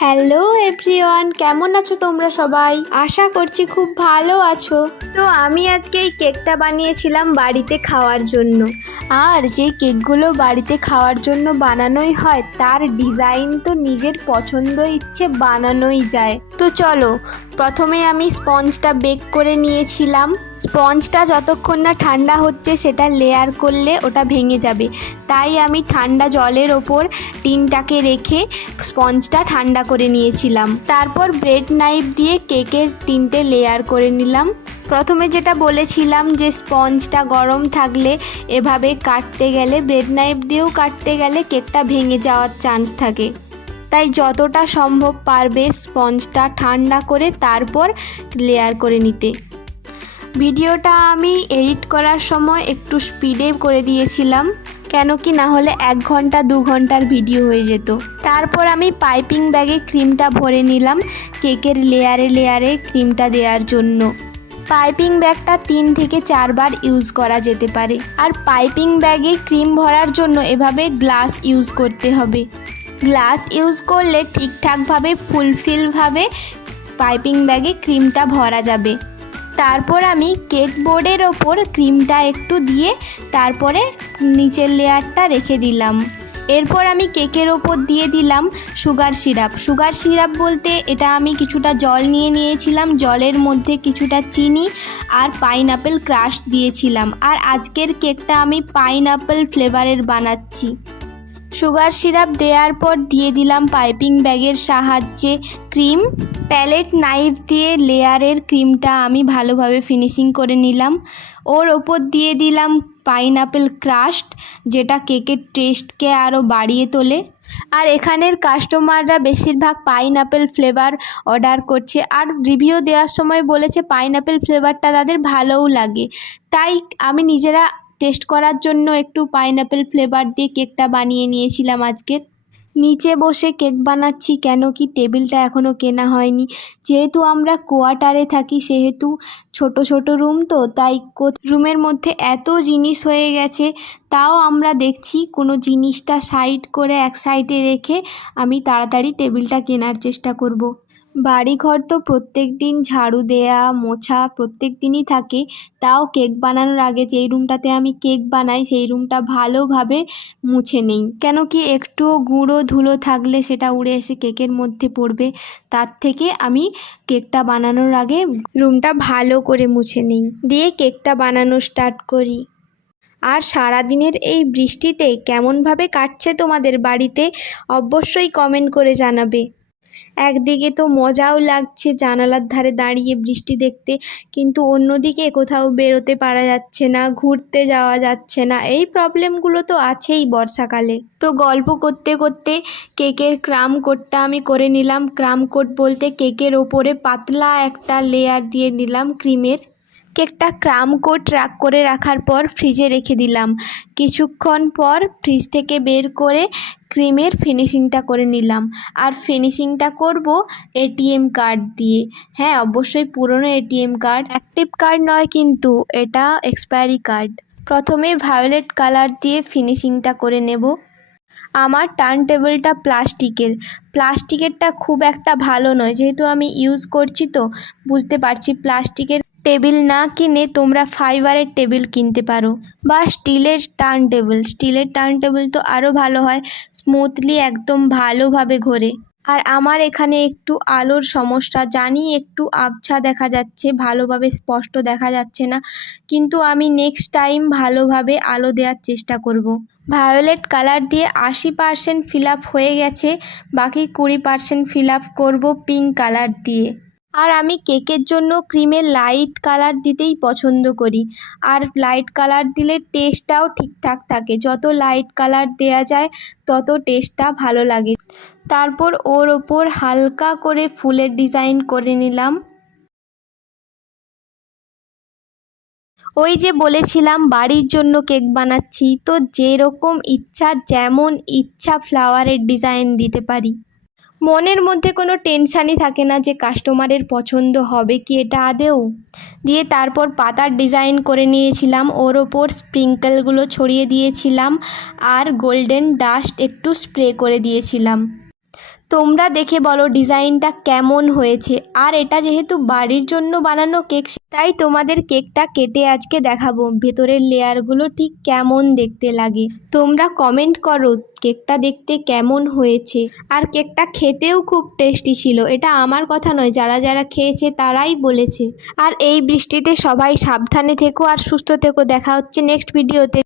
Hello everyone, কেমন আছো তোমরা সবাই? আশা করছি খুব ভালো আছো। তো আমি আজকে এই কেকটা বানিয়েছিলাম বাড়িতে খাওয়ার জন্য। আর যে কেকগুলো বাড়িতে খাওয়ার জন্য বানানোই হয় তার ডিজাইন তো নিজের পছন্দ ইচ্ছে বানানোই যায়। তো চলো, প্রথমে আমি স্পঞ্জটা বেক করে নিয়েছিলাম। স্পঞ্জটা যতক্ষণ না ঠান্ডা হচ্ছে সেটা লেয়ার করলে ওটা ভেঙে যাবে, তাই আমি ঠান্ডা জলের ওপর টিনটাকে রেখে স্পঞ্জটা ঠান্ডা করে নিয়েছিলাম। তারপর ব্রেড নাইফ দিয়ে কেকের 3টে লেয়ার করে নিলাম। প্রথমে যেটা বলেছিলাম যে স্পঞ্জটা গরম থাকলে এভাবে কাটতে গেলে, ব্রেড নাইফ দিয়েও কাটতে গেলে কেকটা ভেঙে যাওয়ার চান্স থাকে, তাই যতটা সম্ভব পারবে স্পঞ্জটা ঠান্ডা করে তারপর লেয়ার করে নিতে। ভিডিওটা আমি এডিট করার সময় একটু স্পিডে করে দিয়েছিলাম, কেন কি না হলে 1 ঘন্টা 2 ঘন্টার ভিডিও হয়ে যেত। তারপর আমি পাইপিং ব্যাগে ক্রিমটা ভরে নিলাম কেকের লেয়ারে লেয়ারে ক্রিমটা দেওয়ার জন্য। পাইপিং ব্যাগটা 3 থেকে 4 বার ইউজ করা যেতে পারে। আর পাইপিং ব্যাগে ক্রিম ভরার জন্য এভাবে গ্লাস ইউজ করতে হবে। গ্লাস ইউজ করলে ঠিকঠাকভাবে ফুলফিলভাবে পাইপিং ব্যাগে ক্রিমটা ভরা যাবে। তারপর আমি কেক বোর্ডের ওপর ক্রিমটা একটু দিয়ে তারপরে নিচের লেয়ারটা রেখে দিলাম। এরপর আমি কেকের ওপর দিয়ে দিলাম সুগার সিরাপ। সুগার সিরাপ বলতে এটা আমি কিছুটা জল নিয়ে নিয়েছিলাম, জলের মধ্যে কিছুটা চিনি আর পাইনঅ্যাপেল ক্রাশ দিয়েছিলাম। আর আজকের কেকটা আমি পাইনঅ্যাপেল ফ্লেভারের বানাচ্ছি। সুগার সিরাপ দেওয়ার পর দিয়ে দিলাম পাইপিং ব্যাগের সাহায্যে ক্রিম। প্যালেট নাইফ দিয়ে লেয়ারের ক্রিমটা আমি ভালোভাবে ফিনিশিং করে নিলাম। ওর ওপর দিয়ে দিলাম পাইনঅ্যাপেল ক্রাশড, যেটা কেকের টেস্টকে আরও বাড়িয়ে তোলে। আর এখানের কাস্টমাররা বেশিরভাগ পাইনঅ্যাপেল ফ্লেভার অর্ডার করছে, আর রিভিউ দেওয়ার সময় বলেছে পাইনঅ্যাপেল ফ্লেভারটা তাদের ভালোও লাগে, তাই আমি নিজেরা টেস্ট করার জন্য একটু পাইনঅ্যাপেল ফ্লেভার দিয়ে কেকটা বানিয়ে নিয়েছিলাম আজকের। নিচে বসে কেক বানাচ্ছি, কেন কি টেবিলটা এখনও কেনা হয়নি। যেহেতু আমরা কোয়ার্টারে থাকি সেহেতু ছোট ছোট রুম, তো তাই রুমের মধ্যে এত জিনিস হয়ে গেছে, তাও আমরা দেখছি কোনো জিনিসটা সাইড করে এক সাইডে রেখে আমি তাড়াতাড়ি টেবিলটা কেনার চেষ্টা করব। বাড়িঘর তো প্রত্যেক দিন ঝাড়ু দেয়া মোছা প্রত্যেক দিনই থাকে, তাও কেক বানানোর আগে যেই রুমটাতে আমি কেক বানাই সেই রুমটা ভালোভাবে মুছে নেই, কেন কি একটুও গুঁড়ো ধুলো থাকলে সেটা উড়ে এসে কেকের মধ্যে পড়বে। তার থেকে আমি কেকটা বানানোর আগে রুমটা ভালো করে মুছে নেই, দিয়ে কেকটা বানানো স্টার্ট করি। আর সারাদিনের এই বৃষ্টিতে কেমনভাবে কাটছে তোমাদের বাড়িতে অবশ্যই কমেন্ট করে জানাবে। একদিকে তো মজাও লাগছে জানালার ধারে দাঁড়িয়ে বৃষ্টি দেখতে, কিন্তু অন্যদিকে কোথাও বেরোতে পারা যাচ্ছে না, ঘুরতে যাওয়া যাচ্ছে না। এই প্রবলেমগুলো তো আছেই বর্ষাকালে। তো গল্প করতে করতে কেকের ক্রাম কোটটা আমি করে নিলাম। ক্রাম কোট বলতে কেকের ওপরে পাতলা একটা লেয়ার দিয়ে নিলাম ক্রিমের। কেকটা ক্রাম কোট করে রাখার পর ফ্রিজে রেখে দিলাম। কিছুক্ষণ পর ফ্রিজ থেকে বের করে ক্রিমের ফিনিশিংটা করে নিলাম। আর ফিনিশিংটা করব এটিএম কার্ড দিয়ে। হ্যাঁ, অবশ্যই পুরনো এটিএম কার্ড, অ্যাক্টিভ কার্ড নয় কিন্তু, এটা এক্সপায়ারি কার্ড। প্রথমে ভায়োলেট কালার দিয়ে ফিনিশিংটা করে নেব। আমার টার্ন টেবিলটা প্লাস্টিকেরটা খুব একটা ভালো নয়, যেহেতু আমি ইউজ করছি তো বুঝতে পারছি। প্লাস্টিকের টেবিল না কিনে তোমরা ফাইবারের টেবিল কিনতে পারো, বা স্টিলের টার্ন টেবিল তো আরও ভালো হয়, স্মুথলি একদম ভালোভাবে ঘোরে। আর আমার এখানে একটু আলোর সমস্যা, জানি একটু আবছা দেখা যাচ্ছে, ভালোভাবে স্পষ্ট দেখা যাচ্ছে না, কিন্তু আমি নেক্সট টাইম ভালোভাবে আলো দেওয়ার চেষ্টা করব। ভায়োলেট কালার দিয়ে 80% ফিল আপ হয়ে গেছে, বাকি 20% ফিল আপ করবো পিঙ্ক কালার দিয়ে। আর আমি কেকের জন্য ক্রিমে লাইট কালার দিতেই পছন্দ করি, আর লাইট কালার দিলে টেস্টটাও ঠিকঠাক থাকে। যত লাইট কালার দেয়া যায় তত টেস্টটা ভালো লাগে। তারপর ওর ওপর হালকা করে ফুলের ডিজাইন করে নিলাম। ওই যে বলেছিলাম বাড়ির জন্য কেক বানাচ্ছি, তো যেরকম ইচ্ছা যেমন ইচ্ছা ফ্লাওয়ারের ডিজাইন দিতে পারি। মনের মধ্যে কোনো টেনশানই থাকে না যে কাস্টমারের পছন্দ হবে কি এটা আদেও। দিয়ে তারপর পাতার ডিজাইন করে নিয়েছিলাম, ওর ওপর স্প্রিঙ্কেলগুলো ছড়িয়ে দিয়েছিলাম আর গোল্ডেন ডাস্ট একটু স্প্রে করে দিয়েছিলাম। তোমরা দেখে বলো ডিজাইনটা কেমন হয়েছে। আর এটা যেহেতু বাড়ির জন্য বানানো কেক, তাই তোমাদের কেকটা কেটে আজকে দেখাবো ভেতরের লেয়ারগুলো ঠিক কেমন দেখতে লাগে। তোমরা কমেন্ট করো কেকটা দেখতে কেমন হয়েছে। আর কেকটা খেতেও খুব টেস্টি ছিল, এটা আমার কথা নয়, যারা যারা খেয়েছে তারাই বলেছে। আর এই বৃষ্টিতে সবাই সাবধানে থেকো আর সুস্থ থেকো। দেখা হচ্ছে নেক্সট ভিডিওতে।